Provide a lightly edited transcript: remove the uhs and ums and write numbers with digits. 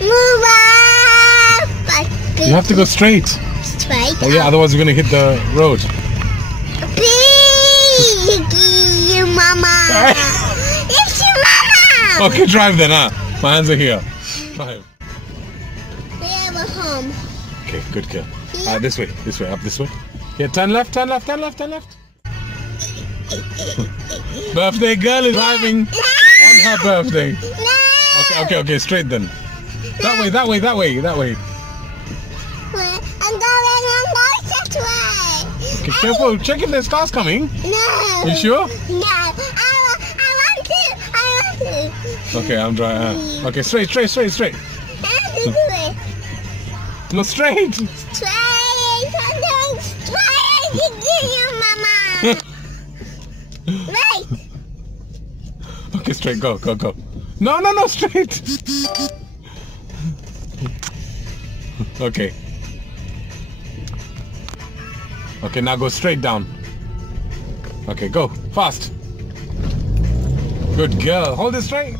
Move up. You have to go straight. Straight. Oh yeah, otherwise you're gonna hit the road. Piggy, Mama. It's your Mama. Okay, drive then, huh? My hands are here. Drive. We have a home. Okay, good girl. This way, up this way. Yeah, turn left, turn left, turn left, turn left. Birthday girl is driving on her birthday. No. Okay, straight then. That way, that way, that way, that way. I'm going that way. Okay, careful, check if there's cars coming. No. You sure? No. I want to. Okay, I'm driving. Okay, straight. I want to do it. No, straight. Straight. I'm doing straight. You, Mama. Right. Okay, straight, go. No, straight. Okay. Okay, now go straight down. Okay, go, fast. Good girl, hold it straight.